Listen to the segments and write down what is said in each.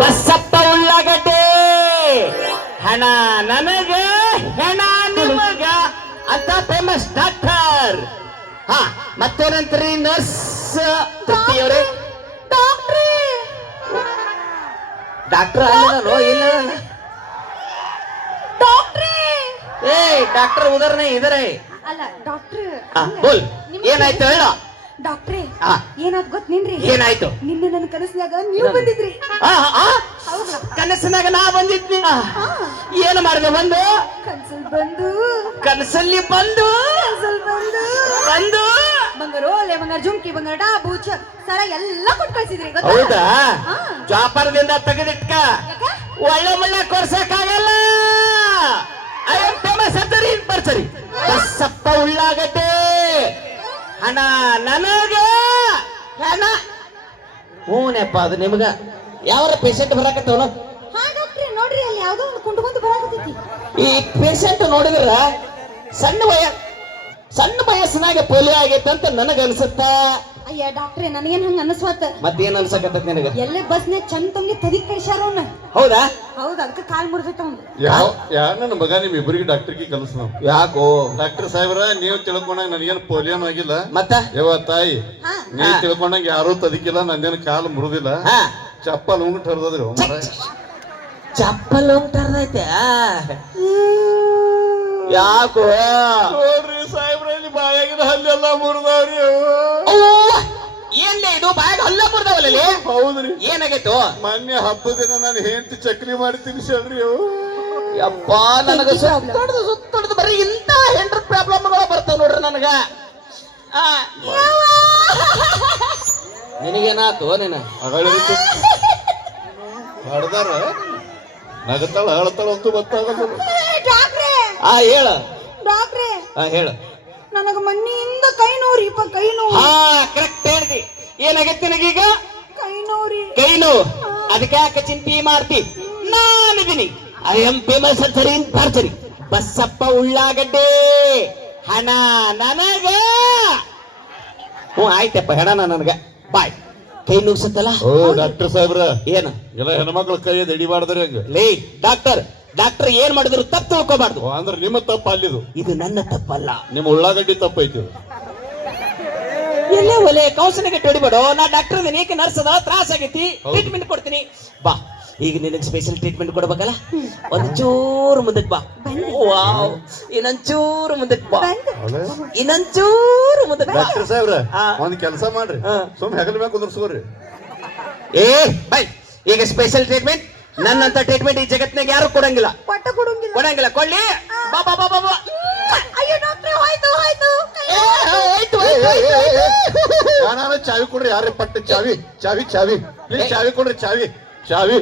ಬಸಪ್ಪ ಉಳ್ಳಾಗಡ್ಡೆ ಹಣ ನನಗ ಹೆಣ ನಿಮಗ ಅಂತ ಫೇಮಸ್ ಡಾಕ್ಟರ್. ಹಾ ಮತ್ತೇನಂತ್ರಿ ನರ್ಸ್ ತೃಪ್ತಿಯವ್ರೆ? ಡಾಕ್ಟರ್ ಅಲ್ಲ ಇಲ್ಲ ಏ ಡಾಕ್ಟರ್ ಉದರ್ನೆ ಇದರೇ ಅಲ್ಲ ಡಾಕ್ಟರ್. ಬೋಲ್ ಏನಾಯ್ತು ಹೇಳ ಡಾಕ್ಟ್ರೇ ಏನಾದ್ ಗೊತ್ತೇನ್ರಿ? ಏನಾಯ್ತು? ನಿನ್ನೆ ನನ್ನ ಕನಸಿನಾಗ ನೀವು ಬಂದಿದ್ರಿ. ಕನಸಿನಾಗ ನಾ ಬಂದಿದ್ನಿ. ಏನು ಮಾಡಿದೆ? ಬಂದು ಕನಸಲ್ಲಿ ಬಂದು ಬಂಗಾರ ಓಲೆ ಬಂಗಾರ ಜುಮ್ಕಿ ಬಂಗಾರ ಡಾಬು ಸರ ಎಲ್ಲ ಕೊಟ್ಟು ಕಳ್ಸಿದ್ರಿ. ಹೌದಾ? ಜಾಪಾರದಿಂದ ತೆಗೆದಿಟ್ಕ ಒಳ್ಳೆ ಒಳ್ಳೆ ಕೊರ್ಸಕ್ಕಾಗಲ್ಲ. ಐ ಆಮ್ ಫೇಮಸ್ ಅಂತರಿ ಬರ್ಸರಿ. ಬಸಪ್ಪ ಉಳ್ಳಾಗಡ್ಡೆ ಹಣ ನನಗ ಹಣ. ಹೂನಪ್ಪ ಅದು ನಿಮ್ಗ ಯಾವ ಪೇಷಂಟ್ ಬರಾಕತ್ತವನು? ಹಾ ಡಾಕ್ಟ್ರೇ ನೋಡ್ರಿ ಅಲ್ಲಿ ಯಾವ್ದೋ ಒಂದು ಕುಂಟ್ಕೊಂಡು ಬರಾಕತ್ತೈತಿ. ಈ ಪೇಷಂಟ್ ನೋಡಿದ್ರ ಸಣ್ಣ ವಯಸ್ಸಿನಾಗ ಪೋಲಿಯೋ ಆಗೈತೆ ಅಂತ ನನಗ ಅನ್ಸುತ್ತ. ಅಯ್ಯ ಡಾಕ್ಟ್ರೇ ನನಗೇನ್ ಹಂಗ ಅನಸ್ವತ್ತ. ಮತ್ತೇನ್ ಅನ್ಸಕತ್ತ ನಿನಗ? ಎಲ್ಲೇ ಬಸ್ನೇ ಚಂದ ತಂಗಿ ತದಿ ಕಳ್ಸ್ಯಾರ ಅವ್ನ. ಹೌದಾ? ಹೌದು ಅದಕ್ಕೆ ಕಾಲ್ ಮುರಿದೈತ ಅವ್ನು. ಯಾವ ನನ್ನ ಮಗ ನಿಮ್ ಇಬ್ಬರಿಗೆ ಡಾಕ್ಟರ್ಗೆ ಕಲಿಸ್ ನಾವು. ಯಾಕೋ ಡಾಕ್ಟರ್ ಸಾಹೇಬ್ರ ನೀವು ತಿಳ್ಕೊಂಡಾಗ ನನಗೇನು ಪೋಲಿಯೋನು ಆಗಿಲ್ಲ. ಮತ್ತ ಯವ್ವ ತಾಯಿ ನೀವ್ ತಿಳ್ಕೊಂಡಾಗ ಯಾರು ತದಿಕಿಲ್ಲ, ನಂದೇನು ಕಾಲು ಮುರಿದಿಲ್ಲ. ಚಪ್ಪಲ್ ಉಂಗ್ ಹರಿದ್ರಿ ಚಪ್ಪಲ್ ಉಂಟರ್ದೈತೆ. ಯಾಕೋ ನೋಡ್ರಿ ಸಾಹೇಬ್ರ ಇಲ್ಲಿ ಬಾಯಾಗಿನ ಹಲ್ಲೆಲ್ಲ ಮುರಿದವ್ರಿ. ಏನ್ಲೇ ಇದು ಬಾಯಾಗ ಹಲ್ಲ ಮುರಿದವಲ್ಲ? ಹೌದ್ರಿ. ಏನಾಗೈತು? ಮೊನ್ನೆ ಹಬ್ಬದ ದಿನ ನಾನು ಹೆಂಡತಿ ಚಕ್ಲಿ ಮಾಡಿ ತಿನ್ಸಲ್ರಿ. ಯಪ್ಪ ನನಗ ಸುತ್ತೊಡ್ದು ಬರೀ ಇಂತ ಹೆಂಡ್ರ ಪ್ರಾಬ್ಲಮ್ಗಳು ಬರ್ತಾವ ನೋಡ್ರಿ ನನಗ. ನಿನಗೇನಾತು? ನೀನ ಹಡ್ದಾರ ನಗತಾಳ ಹಳತಾಳ ಅಂತೂ ಗೊತ್ತಾಗಲ್ಲ. ಹೇಳ ಡಾಕ್ಟ್ರೇ ಹೇಳ. ನನಗ ಮಣ್ಣಿಂದ ಕೈ ನೋವ್ರಿಪ್ಪ, ಕೈ ನೋವು. ಕರೆಕ್ಟ್ ಹೇಳ್ದಿ. ಏನಾಗೈತಿ ನನಗೀಗ? ಕೈ ನೋವ್ರಿ. ಕೈ ನೋವು. ಅದಕ್ಕೆ ಯಾಕೆ ಚಿಂತೆ ಮಾಡ್ತಿ? ನಾನಿದ್ದೀನಿ. ಐ ಎಂ ಫೇಮಸ್ ಸರಿ ಪಾರ್ಸರಿ. ಬಸಪ್ಪ ಉಳ್ಳಾಗಡ್ಡೆ ಹಣ ನನಗ. ಆಯ್ತಪ್ಪ ಹೆಣ ನನಗ. ಬಾಯ್. ಕೈ ನುಗ್ಸತ್ತಲ್ಲ? ಓ ಡಾಕ್ಟರ್ ಸಾಹೇಬ್ರ ಏನ ಎಲ್ಲ ಹೆಣ್ಮಕ್ಳ ಕೈಯದ ಹಿಡಿಬಾರ್ದ್ರಿ ಹಂಗ. ಲೇ ಡಾಕ್ಟರ್ ಏನ್ ಮಾಡಿದ್ರು ತಪ್ಪು ತಿಳ್ಕೊಬಾರ್ದು. ಅಂದ್ರೆ ನಿಮ್ಮ ತಪ್ಪ ಅಲ್ಲಿದು. ಇದು ನನ್ನ ತಪ್ಪಲ್ಲ. ನಿಮ್ಮ ಉಳ್ಳಾಗಡ್ಡಿ ತಪ್ಪೈತಿ. ಎಲ್ಲೇ ಒಲೆ ಕೌನ್ಸಿಲಿಂಗ್ ಹೊಡಿಬೇಡ. ನಾ ಡಾಕ್ಟರ್ ಇದೀನಿ, ನರ್ಸ್ ಅದ, ತ್ರಾಸ ಆಗೈತಿ, ಟ್ರೀಟ್ಮೆಂಟ್ ಕೊಡ್ತೀನಿ. ಬಾ ಈಗ ನಿನಗೆ ಸ್ಪೆಷಲ್ ಟ್ರೀಟ್ಮೆಂಟ್ ಕೊಡ್ಬೇಕಲ್ಲ, ಒಂಚೂರು ಮುಂದಕ್ಕೆ ಬಾ. ವಾವ್, ಇನ್ನೊಂಚೂರು ಮುಂದಕ್ಕೆ ಬಾ, ಇನ್ನೊಂಚೂರು ಮುಂದಕ್ಕೆ ಬಾ. ಡಾಕ್ಟರ್ ಸಾಹೇಬ್ರ ಒಂದ್ ಕೆಲಸ ಮಾಡ್ರಿ, ಸುಮ್ ಹೆಗಲ ಮ್ಯಾಗ ಕುಂದರ್ಸ್ಕೋರಿ. ಬೈ ಈಗ ಸ್ಪೆಷಲ್ ಟ್ರೀಟ್ಮೆಂಟ್ ನನ್ನಂತ ಟ್ರೀಟ್ಮೆಂಟ್ ಈ ಜಗತ್ನಾಗ ಯಾರು ಕೊಡಂಗಿಲ್ಲ. ಕೊಡಂಗಿಲ್ಲ. ಕೊಳ್ಳಿ ಬಾ ಬಾ ಬಾ ಬಾ. ಅಯ್ಯೋ ಡಾಕ್ಟ್ರೇ ಹೋಯ್ತು ನಾನು ಚಾವಿ ಕೊಡ್ರಿ. ಯಾರೇ ಪಟ್ಟ ಚಾವಿ ಚಾವಿ ಚಾವಿ ಪ್ಲೀಸ್ ಚಾವಿ ಕೊಡ್ರಿ. ಚಾವಿ ಚಾವಿ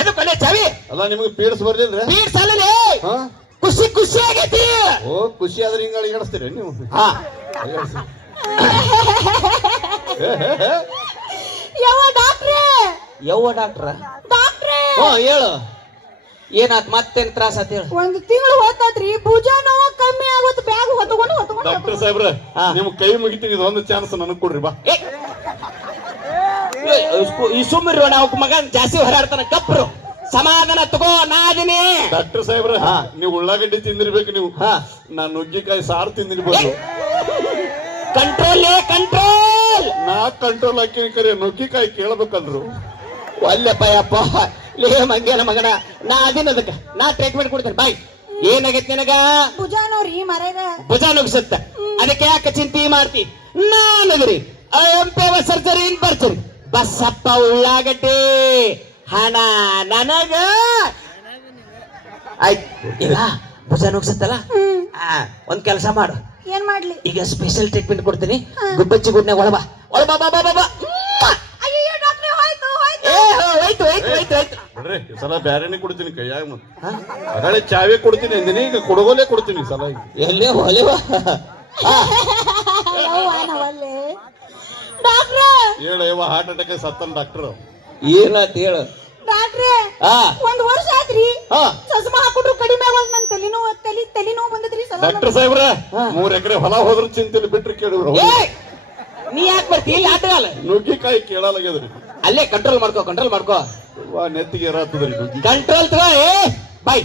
ಎದು ಕೊನೆ ಚಾವಿ? ಅಲ್ಲ ನಿಮ್ಗೆ ಪೀಡ್ಸ್ ಬರ್ಲಿಲ್ರಿ? ಪೀಡ್ಸ್ ಅಲ್ಲೇ ಖುಷಿ ಆಗೈತಿ. ಓ ಖುಷಿ ಆದ್ರೆ ಹಿಂಗ ಅಳಿಗಾಡಿಸ್ತೀರಿ ನೀವು? ಯವ್ವ ಡಾಕ್ಟ್ರ ಹೇಳು. ಏನಾತ್ ಮತ್ತೇನ್ ತ್ರಾಸ ಆತ ಹೇಳು. ಒಂದು ತಿಂಗಳು ಹೋತಾದ್ರಿ, ಭುಜಾ ನೋವು ಕಮ್ಮಿ ಆಗೋದು. ಬ್ಯಾಗ್ ಹೊತ್ಕೊಂಡು ಡಾಕ್ಟರ್ ಸಾಹೇಬ್ರ ನಿಮ್ ಕೈ ಮುಗಿತೀನಿ, ಇದೊಂದು ಚಾನ್ಸ್ ನನಗ್ ಕೊಡ್ರಿ. ಬಾ ಈ ಸುಮ್ಮಿರುವ ನಾವು ಮಗ ಜಾಸ್ತಿ ಹೊರಾಡ್ತಾನ. ಕಪ್ರು ಸಮಾಧಾನ ತಗೋ, ನಾದಿನಿ. ಡಾಕ್ಟರ್ ಸಾಹೇಬ್ರ ನೀವು ಉಳ್ಳಾಗಡ್ಡಿ ತಿಂದಿರ್ಬೇಕು. ನೀವು ನಾ ನುಗ್ಗಿಕಾಯಿ ಸಾರು ತಿಂದಿರ್ಬೋದು. ಕಂಟ್ರೋಲ್ ನಾ ಕಂಟ್ರೋಲ್ ಹಾಕಿ ಕರೆ ನುಗ್ಗಿಕಾಯಿ ಕೇಳಬೇಕಂದ್ರು ಅಲ್ಲಪ್ಪ ಯಪ್ಪ. ಲೇ ಮಂಗ್ಯನ ಮಗನ, ನಾ ಅದಿನ ನಾ ಟ್ರೀಟ್ಮೆಂಟ್ ಕೊಡ್ತೇನೆ. ಬಾಯ್ ಏನಾಗೈತಿ ನಿನಗ? ಭುಜ ನುಗ್ಸುತ್ತ. ಅದಕ್ಕೆ ಯಾಕೆ ಚಿಂತೆ ಮಾಡ್ತಿ? ನಾನದ್ರಿ I am famous surgery in ಬರ್ಜರಿ. ಬಸಪ್ಪ ಉಳ್ಳಾಗಡ್ಡೆ ಹಣ ನನಗ. ಆಯ್ತು ಈಗ ಭುಜ ನುಗ್ಸುತ್ತಲ್ಲ, ಒಂದ್ ಕೆಲಸ ಮಾಡು. ಏನ್ ಮಾಡ್ಲಿ? ಈಗ ಸ್ಪೆಷಲ್ ಟ್ರೀಟ್ಮೆಂಟ್ ಕೊಡ್ತೀನಿ. ಗುಬ್ಬಚ್ಚಿ ಗುಡ್ನೆ ಒಳಬಾ ಒಳಬಾ ಬಾ ಬಾ ಬಾ. ನೋಡ್ರಿ ಈ ಸಲ ಬ್ಯಾರೇನೆ ಕೊಡ್ತೀನಿ ಕೈಯಾಗ. ಮತ್ತೆ ಅದಾಳೆ ಚಾವಿ ಕೊಡ್ತೀನಿ ಅಂದಿನಿ, ಈಗ ಕೊಡಗೋಲೆ ಕೊಡ್ತೀನಿ ಈ ಸಲ. ಎಲ್ಲೇ ಹೊಲೆವಾ ಹೇಳ ಹಾರ್ಟ್ ಅಟ್ಯಾಕ್ ಸತ್ತನ್ ಡಾಕ್ಟರ್. ಏನಾತ್ ಹೇಳು ಡಾಕ್ಟ್ರೇ. ಒಂದ್ ವರ್ಷ ಆತ್ರಿ, ಚಸ್ಮಾ ಹಾಕೊಂಡ್ರು ಕಡಿಮೆ ಆಗಲ್ಲ. ನನ್ ತಲೆನೋವು ಬಂದದ್ರಿ. ಡಾಕ್ಟರ್ ಸಾಹೇಬ್ರ 3 ಎಕರೆ ಹೊಲ ಹೋದ್ರ ಚಿಂತೆಲಿ ಬಿಟ್ರಿ ಕೇಳಿದ್ರು. ನೀ ಯಾಕೆ ಬರ್ತಿ? ಇಲ್ಲಿ ಆಟಗಾಲ ನುಗ್ಗಿಕಾಯಿ ಕೇಳಲಾಗ್ಯದ್ರಿ. ಅಲ್ಲೇ ಕಂಟ್ರೋಲ್ ಮಾಡ್ಕೋ. ನೆತ್ತಿಗೆ ಏರಾತದ್ರಿ ಕಂಟ್ರೋಲ್ ತಗೋ ಏ ಬಾಯ್.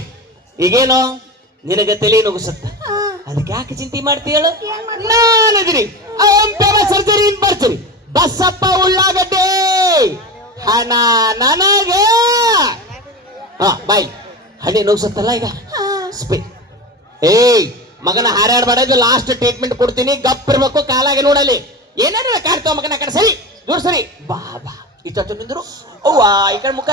ಈಗೇನು ನಿನಗೆ ತಲೆ ನುಗ್ಸುತ್ತ, ಅದಕ್ಕೆ ಯಾಕೆ ಚಿಂತೆ ಮಾಡ್ತಿ ಹೇಳು? ನಾನಿದ್ದೀನಿ ಸರ್ಜರಿ ಬರ್ತೀನಿ. ಬಸಪ್ಪ ಉಳ್ಳಾಗಡ್ಡೆ ಹಣ ನನಗೆ. ಬಾಯ್, ಹಣೆ ನುಗ್ಸುತ್ತಲ್ಲ ಈಗ ಸ್ಪೇ. ಏಯ್ ಮಗನ ಹಾರಾಡ್ಬಾರ್ದು, ಲಾಸ್ಟ್ ಟ್ರೀಟ್ಮೆಂಟ್ ಕೊಡ್ತೀನಿ, ಗಪ್ ಇರ್ಬೇಕು, ಕಾಲಾಗಿ ನೋಡಲಿ. ಏನೇನು ಕಾಡ್ತಾವ ಮಗನ ಕಡೆ ಸರಿ ದೂರ ಸರಿ. ಬಾ ಬಾ ಇಷ್ಟು ನಿಂದ್ರು. ಅವ್ವ ಈ ಕಡೆ ಮುಖ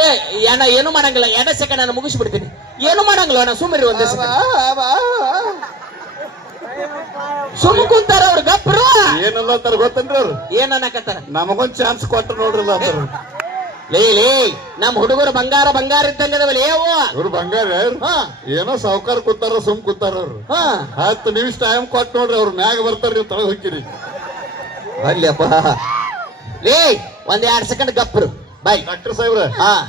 ಏ ಏನ ಏನು ಮಾಡಂಗಿಲ್ಲ. 2 ಸೆಕೆಂಡ್ ನಾನು ಮುಗಿಸ್ಬಿಡ್ತೀನಿ. ಏನು ಮಾಡಂಗಿಲ್ಲ ಅಣ್ಣ, ಸುಮ್ಮನೆ ಒಂದೇ ಸುಮ್ಮ ಕುಂತಾರ ಅವ್ರು ಗಪ್ರು. ಏನಲ್ಲ ಅಂತಾರ ಗೊತ್ತನ್ರಿ ಅವ್ರು? ಏನನ್ನಕತ್ತಾರ? ನಮಗೊಂದ್ ಚಾನ್ಸ್ ಕೊಟ್ಟು ನೋಡ್ರಲ್ಲ ಅಂತಾರ. ಲೇ ನಮ್ ಹುಡುಗರು ಬಂಗಾರ ಬಂಗಾರ ಇದ್ದಂಗದವಲ್ಲ ಏವು ಇವ್ರು ಬಂಗಾರ ಏನೋ ಸಾವುಕಾರ ಕೂತಾರ, ಸುಮ್ ಕೂತಾರ ಅವ್ರು. 10 ನಿಮಿಷ ಟೈಮ್ ಕೊಟ್ಟು ನೋಡ್ರಿ, ಅವ್ರ ಮ್ಯಾಗ ಬರ್ತಾರ, ನೀವು ತಳಗ್ ಹೋಗ್ತೀರಿ. ಅಲ್ಲಪ್ಪ ಲೇ 1-2 ಸೆಕೆಂಡ್ ಗಪ್ರು ಬಾಯ್. ಡಾಕ್ಟರ್ ಸಾಹೇಬ್ರ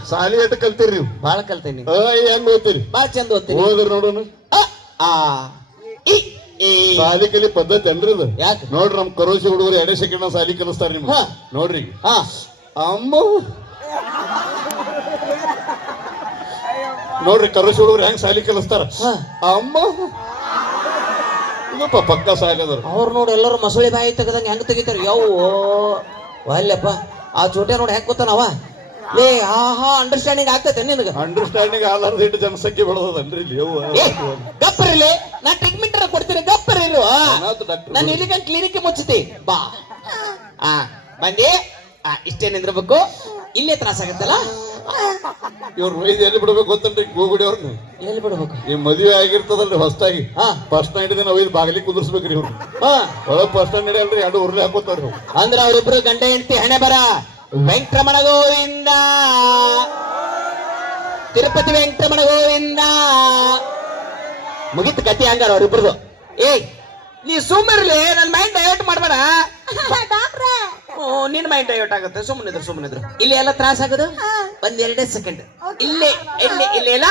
ಸಾಲಿ ಎಟ್ ಕಲ್ತೀರಿ ನೀವು? ಬಾಳ ಕಲ್ತೇನಿ. ಹೆಂಗ್ ಓದ್ತೀರಿ? ಬಾಳ ಚಂದ ಓದ್ತೀನಿ. ಹೋದ್ರ ನೋಡೋಣ. ಸಾಲಿ ಕಲಿ ಪದ್ಧತಿ ಅನ್ರಿ ಇದು. ಯಾಕೆ ನೋಡ್ರಿ ನಮ್ ಕರೋಶಿ ಹುಡುಗರು 2 ಸೆಕೆಂಡ್ ಸಾಲಿ ಕಲಿಸ್ತಾರ ನಿಮ್ಗೆ. ನೋಡ್ರಿ ಅಮ್ಮ ನೋಡ್ರಿ ಕರೋಶಿ ಹುಡುಗರು ಹೆಂಗ್ ಸಾಲಿ ಕಲಿಸ್ತಾರ. ಅಮ್ಮ ಇದಪ್ಪ ಪಕ್ಕ ಸಾಲಿ ಅದಾರ ಅವ್ರು ನೋಡಿ. ಎಲ್ಲರೂ ಮಸೂಳಿ ಬಾಯಿ ತೆಗದಂಗ ಹೆಂಗ್ ತೆಗಿತಾರ ಯಾವ ಅಲ್ಲಪ್ಪ. ಆ ಚೋಟೆ ನೋಡಿ ಹೆಂಗ್ ಗೊತ್ತಾನವ. ಲೇ ಆಹಾ ಅಂಡರ್ಸ್ಟ್ಯಾಂಡಿಂಗ್ ಆಗ್ತೈತೆ ನಿನಗೆ? ಅಂಡರ್ಸ್ಟ್ಯಾಂಡಿಂಗ್ ಆಲಾರ್ದ ಇಟ್ಟು ಜನಸಂಖ್ಯೆ ಬೆಳೆದನ್ರಿ ಇಲ್ಲಿ. ಗಪ್ಪರಿಲಿ ನಾ ಟ್ರೀಟ್ಮೆಂಟ್ ಕೊಡ್ತೀನಿ, ಗಪ್ಪರಿರು. ನಾನು ಇಲ್ಲಿಗ ಕ್ಲಿನಿಕ್ ಮುಚ್ಚತಿ ಬಾ. ಬಂದಿ ಇಷ್ಟೇ ನಿಂದ್ರಬೇಕು. ಇಲ್ಲೇ ತ್ರಾಸ ಆಗತ್ತಲ್ಲ. ಇವ್ರ ವೈದ್ಯ ಎಲ್ಲಿ ಬಿಡ್ಬೇಕು ಗೊತ್ತನ್ರಿ? ಗೋಗುಡಿ ಅವ್ರನ್ನ ಎಲ್ಲಿ ಬಿಡ್ಬೇಕು? ಈ ಮದುವೆ ಆಗಿರ್ತದಲ್ರಿ ಹೊಸದಾಗಿ, ಫಸ್ಟ್ ನೈಟ್ ದಿನ ಒಯ್ದು ಬಾಗಿಲಿಗೆ ಕುದುರ್ಸ್ಬೇಕ್ರಿ ಇವ್ರು. ಒಳಗ್ ಫಸ್ಟ್ ನೈಟ್ ಅಲ್ರಿ, 2 ಉರ್ಲಿ ಹಾಕೋತಾರ. ಅಂದ್ರ ಅವ್ರಿಬ್ರು ಗಂಡ ಹೆಂಡತಿ ಹಣೆ ಬರ. ವೆಂಕಟರಮಣ ಗೋವಿಂದ, ತಿರುಪತಿ ವೆಂಕಟರಮಣ ಗೋವಿಂದ. ಮುಗಿತ್ ಕತಿ ಹಂಗಾರ ಅವ್ರಿಬ್ರದು. ಏಯ್ ನೀ ಸುಮ್ಮನಿರ್ಲಿ, ನನ್ ಮೈಂಡ್ ಡೈವರ್ಟ್ ಮಾಡ್ಬೇಡ. ನಿನ್ ಮೈಂಡ್ ಡೈವರ್ಟ್ ಆಗುತ್ತೆ. ಸುಮ್ಮನಿದ್ರು. ಇಲ್ಲಿ ಎಲ್ಲ ತ್ರಾಸ ಆಗೋದು 1-2 ಸೆಕೆಂಡ್. ಇಲ್ಲೇ ಇಲ್ಲೇ ಎಲ್ಲ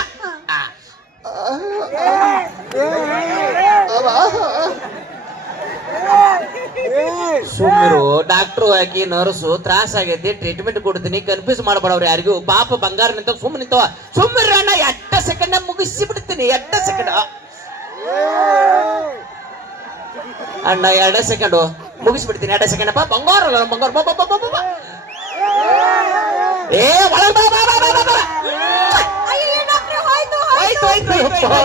ಸುಮ್ಮರು. ಡಾಕ್ಟ್ರು ಹಾಕಿ ನರ್ಸು ತ್ರಾಸ ಆಗೈತಿ, ಟ್ರೀಟ್ಮೆಂಟ್ ಕೊಡ್ತೀನಿ, ಕನ್ಫ್ಯೂಸ್ ಮಾಡಬೇಡವ್ರು ಯಾರಿಗೂ. ಪಾಪ ಬಂಗಾರ ನಿಂತ ನಿಂತವ. ಸುಮ್ಮನೆ ಅಣ್ಣ 2 ಸೆಕೆಂಡ್ ಮುಗಿಸಿ ಬಿಡ್ತೀನಿ. 2 ಸೆಕೆಂಡ್ ಅಣ್ಣ, 2 ಸೆಕೆಂಡ್ ಮುಗಿಸ್ಬಿಡ್ತೀನಿ. 2 ಸೆಕೆಂಡ್ ಅಪ್ಪ. ಬಂಗಾರ ಬಂಗಾರ ಏ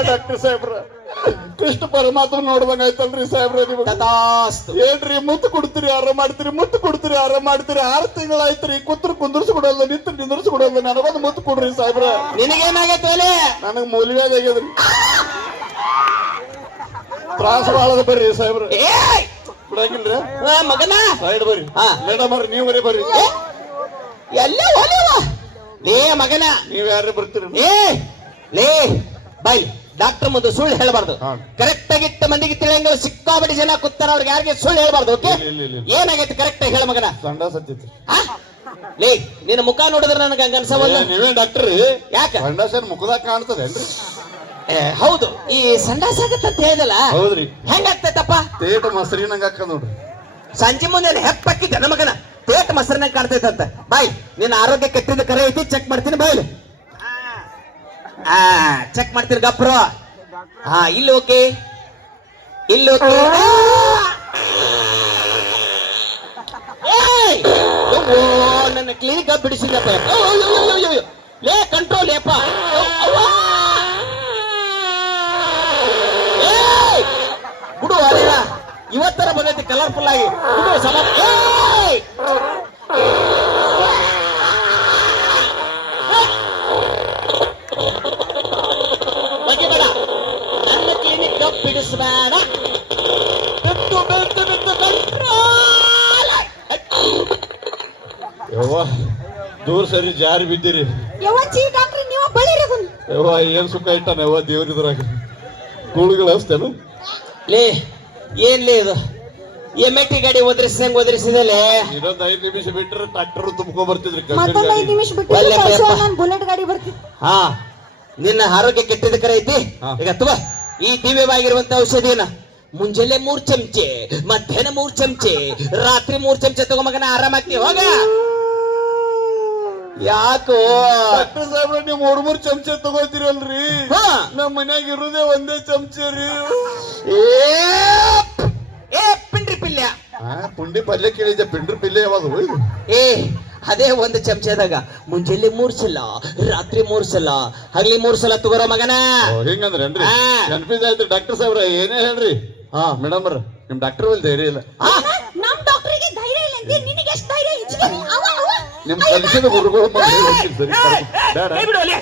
ಡಾಕ್ಟರ್ ಸಾಹೇಬ್ರ ಕೃಷ್ಣ ಪರಮಾತ್ಮ ನೋಡ್ದಂಗ ಆಯ್ತಲ್ರಿ ಸಾಹೇಬ್ರ. ಏನ್ರಿ ಮುತ್ತು ಕೊಡ್ತೀರಿ, ಆರಾಮ್ ಮಾಡ್ತೀರಿ, ಮುತ್ತು ಕೊಡ್ತೀರಿ, ಆರಾಮ್ ಮಾಡ್ತೀರಿ. 6 ತಿಂಗಳಾಯ್ತ್ರಿ. ಕುಂದರ್ಸ್ಕೊಡಲ್ಲ, ನಿಂದ್ರಸ್ಕೊಡಲ್ಲ. ನನಗೊಂದು ಮುತ್ತು ಕೊಡ್ರಿ ಸಾಹೇಬ್ರ. ನಿನಗೇನಾಗೈತೆ? ನನಗ್ ಮೂಲಿವ್ಯಾದ ಆಗ್ಯದ್ರಿ. ತ್ರಾಸ ಬಾಳದ ಬರ್ರಿ ಸಾಹೇಬ್ರ. ಬಿಡಂಗಿಲ್ರಿ ಮಗನ ಸೈಡ್ ಬರ್ರಿ. ಮೇಡಮ್ ಅವ್ರಿ ನೀವು ಬರ್ರಿ. ಎಲ್ಲೇ ಲೇ ಮಗನ ನೀವ್ ಯಾರೇ ಬರ್ತೀರಿ? ಲೇ ಬಾಯ್, ಡಾಕ್ಟರ್ ಮುಂದೆ ಸುಳ್ಳು ಹೇಳ್ಬಾರ್ದು. ಕರೆಕ್ಟ್ ಆಗಿಟ್ಟ ಮಂದಿಗೆ ತಿಳಿಯಂಗ ಸಿಕ್ಕಾಬಡಿ ಜನ ಕೂತಾರ, ಅವ್ರಿಗೆ ಯಾರಿಗೆ ಸುಳ್ಳು ಹೇಳ್ಬಾರ್ದು. ಓಕೆ ಏನಾಗೈತಿ ಕರೆಕ್ಟ್ ಆಗಿ ಹೇಳ ಮಗನ. ಸಂಡ ಸತ್ತಿತ್ತು. ಲೇ ನಿನ್ನ ಮುಖ ನೋಡಿದ್ರೆ ನನಗೆ ಹಂಗ ಅನ್ಸವಲ್ಲ. ನೀವೇ ಡಾಕ್ಟರ್? ಯಾಕ ಸಂಡಾಸನ್ ಮುಖದಾಗ ಕಾಣ್ತದೇನ್ರಿ? ಹೌದು. ಈ ಸಂಡಾಸ ಆಗತ್ತ ಅಂತ ಹೇಳಿದಲ್ಲ, ಹೌದ್ರಿ. ಹೆಂಗಾಗ್ತೈತಪ್ಪ? ತೇಟ ಮೊಸರಿನಂಗ ಹಾಕ ನೋಡ್ರಿ. ಸಂಜೆ ಮುಂದೆ ಹೆಪ್ಪಕ್ಕಿದ್ದೆ ನನ್ನ ಮಗನ. ತೇಟ ಮೊಸರಿನಂಗ ಕಾಣ್ತೈತಂತ. ಬಾಯ್, ನಿನ್ನ ಆರೋಗ್ಯ ಕೆಟ್ಟಿದ್ದ ಕರೆ ಐತಿ, ಚೆಕ್ ಮಾಡ್ತೀನಿ. ಬಾಯ್ಲಿ ಚೆಕ್ ಮಾಡ್ತೀನಿ ಗಪ್ರು. ಇಲ್ಲಿ ಓಕೆ, ಇಲ್ಲಿ ಓಕೆ. ನನ್ನ ಕ್ಲಿನಿಕ್ ಬಿಡಿಸಿದಪ್ಪ. ಲೇ ಕಂಟ್ರೋಲ್ ಯಪ್ಪ. ಬಿಡು ಅಲ್ಲ, ಇವತ್ತರ ಬಂದೈತಿ ಕಲರ್ಫುಲ್ ಆಗಿ. ಬಿಡು ಸಮ. ಬೇಡ, ನನ್ನ ಕ್ಲಿನಿಕ್ ಬಿಡಿಸಬೇಡ. ಕಂಟ್ರೋಲ್. ಯವ್ವ ದೂರ ಸರಿ ಜಾರಿ ಬಿದ್ದೀರಿ. ಯವ್ವ ಏನ್ ಸುಖ ಇಟ್ಟಾನ ಯವ್ವ ದೇವ್ರಿದ್ರಾಗ. ಕೂಳುಗಳು ಹಚ್ತೇನು? ಲೇ ಏನ್ಲೇ ಇದು? MIT ಗಾಡಿ ಒದರಿಸಿದಲೇ. ಇನ್ನೊಂದ್ 5 ನಿಮಿಷ ಬಿಟ್ರೆ ಟ್ರಾಕ್ಟರ್ ತುಂಬ್ಕೊಂಡ್ ಬರ್ತಿದ್ರಿ. ಬುಲೆಟ್ ಗಾಡಿ ಬರ್ತಿತ್ತು. ನಿನ್ನ ಆರೋಗ್ಯ ಕೆಟ್ಟಿದ ಕರೆ ಐತಿ. ಈಗ ತಗೋ ಈ ದಿವ್ಯವಾಗಿರುವಂತ ಔಷಧಿನ ಮುಂಜಾನೆ 3 ಚಮಚೆ, ಮಧ್ಯಾಹ್ನ 3 ಚಮಚೆ, ರಾತ್ರಿ 3 ಚಮಚೆ ತಗೋ ಮಗನ, ಆರಾಮಾಗ್ತಿ ಹೋಗ. ಯಾಕೋ ಡಾಕ್ಟರ್ ಸಾಹೇಬ್ರ ನೀವು 3 ಚಮಚೆ ತಗೋತೀರಲ್ರಿ, ಹಾ. ನಮ್ಮ ಮನ್ಯಾಗ ಇರುದೇ ಒಂದೇ ಚಮಚೆ ರೀ. ಏ ಪಿಂಡ್ರಿ ಪಿಲ್ಯ, ಪುಂಡಿ ಪಲ್ಯ ಕೇಳಿದ್ದೆ, ಪಿಂಡ್ರಿ ಪಿಲ್ಲೆ ಯಾವಾಗ ಹೋಯ್ತು? ಏ ಅದೇ 1 ಚಮಚದಾಗ ಮುಂಜಾನೆ 3 ಸಲ, ರಾತ್ರಿ 3 ಸಲ, ಹಗಲಿ 3 ಸಲ ತಗೋರೋ ಮಗನ. ಹಿಂಗಂದ್ರೇನ್ರಿ? ಹಾ. ಕನ್ಫ್ಯೂಸ್ ಆಯ್ತು ಡಾಕ್ಟರ್ ಸಾಹೇಬ್ರ, ಏನೇ ಹೇಳ್ರಿ. ಹಾ ಮೇಡಮ್ ಅವ್ರ, ನಿಮ್ ಡಾಕ್ಟರ್ ಅಲ್ಲಿ ಧೈರ್ಯ ಇಲ್ಲ. ನಮ್ ಡಾಕ್ಟರ್ಗೆ ಧೈರ್ಯ ಇಲ್ಲ ಅಂತ ನಿನಗೆ ಎಷ್ಟು ಧೈರ್ಯ ಹೆಚ್ಚಿಗೆ? ನಿಮ್ ಕಲಿಸಿದ ಗುರುಗಳು ಸರಿ ಬೇಡ. ಕೈ ಬಿಡು ಅಲ್ಲಿ.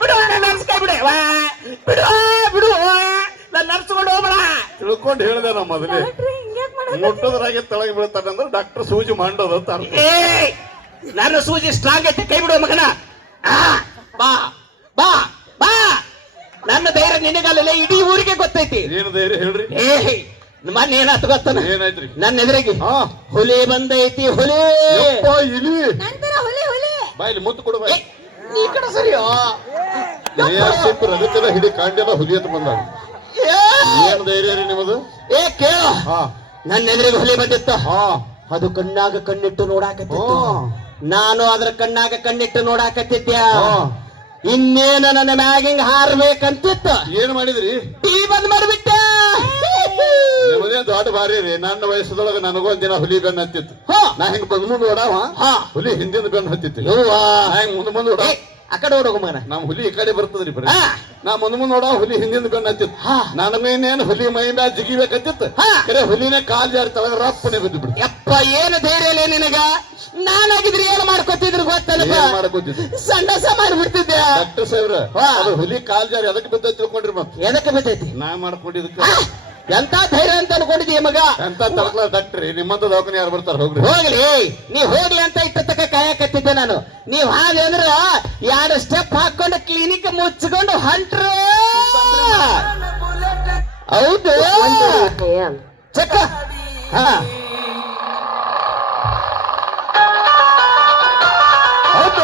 ಬಿಡು ನರ್ಸ್, ಕೈ ಬಿಡು. ಬಿಡು ಬಿಡು, ನಾನು ನರ್ಸ್ಕೊಂಡು ಹೋಗ್ಬೇಡ. ತಿಳ್ಕೊಂಡು ಹೇಳ್ದೆ ನಾ ಮೊದಲೇ, ಮುಟ್ಟೋದ್ರಾಗೆ ತಳಗೆ ಬೀಳ್ತಾನೆ ಅಂದ್ರೆ ಡಾಕ್ಟರ್ ಸೂಜಿ ಮಾಡೋದು ಅಂತ ಅರ್ಥ. ಏ ನನ್ನ ಸೂಜಿ ಸ್ಟ್ರಾಂಗ್ ಐತಿ, ಕೈ ಬಿಡು ಮಗನ. ಬಾ ಬಾ ಬಾ, ನನ್ನ ಧೈರ್ಯ ನಿನಗಲ್ಲ, ಇಡೀ ಊರಿಗೆ ಗೊತ್ತೈತಿ. ಏನು ಧೈರ್ಯ ಹೇಳ್ರಿ? ಏ ಮೊನ್ನೆ ಏನಾಯ್ತು ಗೊತ್ತಾನ? ಏನಾಯ್ತ್ರಿ? ನನ್ನ ಎದುರಿಗೆ ಹಾ, ಹುಲಿ ಬಂದೈತಿ, ಹುಲಿ. ಯಪ್ಪ, ಇಲಿ ನಂತರ ಹೊಲೆ ಹೊಲೆ ಬಾಯ್ಲಿ ಮುತ್ತು ಕೊಡು ಬಾಯ್. ಈ ಕಡೆ ಸರಿಯೋ. ರಗತೆಲ್ಲ ಹಿಡಿ ಕಾಂಡೆಲ್ಲ ಹುಲಿ ಅಂತ ಬಂದ. ಏನ್ ಧೈರ್ಯ ರೀ ನಿಮ್ಮದು? ಏ ಕೇಳ, ಹಾ ನನ್ನ ಎದುರಿಗೆ ಹುಲಿ ಬಂದಿತ್ತು. ಹಾ ಅದು ಕಣ್ಣಾಗ ಕಣ್ಣಿಟ್ಟು ನೋಡಾಕತ್ತಿತ್ತು, ನಾನು ಅದ್ರ ಕಣ್ಣಾಗ ಕಣ್ಣಿಟ್ಟು ನೋಡಾಕತ್ತಿದ್ದೆ. ಇನ್ನೇನ ನನ್ನ ಮ್ಯಾಗಿಂಗ್ ಹಾರ್ಬೇಕಂತಿತ್ತು. ಏನ್ ಮಾಡಿದ್ರಿ? ಟಿವಿ ಬಂದ್ ಮಾಡಿಬಿಟ್ಟೆ. ನಿಮ್ಮದೇ ದೊಡ್ಡ ಬಾರಿ ರೀ. ನನ್ನ ವಯಸ್ಸದೊಳಗ ನನಗೂ ಒಂದ್ ದಿನ ಹುಲಿ ಬೆನ್ನ ಹತ್ತಿತ್ತು. ನಾ ಹಿಂಗ್ ಬಂದ್ ಮುಂದ್ ಓಡಾವ, ಹುಲಿ ಹಿಂದಿನ ಬೆನ್ನ ಹತ್ತಿತ್ತು. ನಾ ಹಿಂಗ್ ಮುಂದ್ ಓಡ, ಆ ಕಡೆ ಓಡೋಗ ಮಗನ. ನಮ್ ಹುಲಿ ಈ ಕಡೆ ಬರ್ತದ್ರಿ ಬರೀ. ನಾ ಮುಂದ್ ನೋಡ, ಹುಲಿ ಹಿಂದಿನ ಬೆನ್ನ ಹತ್ತಿತ್ತು. ನನಗೇನೇನು ಹುಲಿ ಮೈ ಮ್ಯಾಲ ಜಿಗಿಬೇಕಂತಿತ್ತು, ಕರೆ ಹುಲಿನೇ ಕಾಲ್ ಜಾರಿ ತಳಗ ರಪ್ಪನೆ ಬಿದ್ದು ಬಿಡ್ತು. ಯಪ್ಪ, ಏನು ಧೈರ್ಯ ಇಲ್ಲ ನಿನಗ. ನಾನಾಗಿದ್ರೆ ಏನು ಮಾಡ್ಕೊತಿದ್ರು ಗೊತ್ತಲ್ಲ, ಮಾಡಕೋತಿದ್ದೆ, ಸಂಡಸ ಮಾಡ್ಬಿಡ್ತಿದ್ದೆ. ಡಾಕ್ಟರ್ ಸಾಹೇಬ್ರ, ಅದು ಹುಲಿ ಕಾಲ್ ಜಾರಿ ಅದಕ್ಕೆ ಬಿದ್ದ ತಿಳ್ಕೊಂಡ್ರಿ ಮತ್ತೆ. ಎದಕ್ಕೆ ಬಿದ್ದೈತಿ? ನಾ ಮಾಡ್ಕೊಂಡಿದ್ದಕ್ಕೆ. ಎಂತ ಧೈರ್ಯ ಅಂತ ಅನ್ಕೊಂಡಿದೀಯ ಮಗ? ಎಂತ ತರ್ಕಲ ಡಾಕ್ಟ್ರಿ, ನಿಮ್ಮಂತ ದವಾಖಾನೆ ಯಾರು ಬರ್ತಾರ? ಹೋಗ್ರಿ ಹೋಗ್ಲಿ, ನೀ ಹೋಗ್ಲಿ ಅಂತ ಇಟ್ಟ ತಕ್ಕ ಕಾಯಕತ್ತಿದ್ದೆ ನಾನು. ನೀವ್ ಹಾಗೆ ಅಂದ್ರ 2 ಸ್ಟೆಪ್ ಹಾಕೊಂಡು ಕ್ಲಿನಿಕ್ ಮುಚ್ಚಿಕೊಂಡು ಹೊಂಟ್ರ. ಹೌದು ಚಕ್ಕ. ಹಾ ಹೌದು,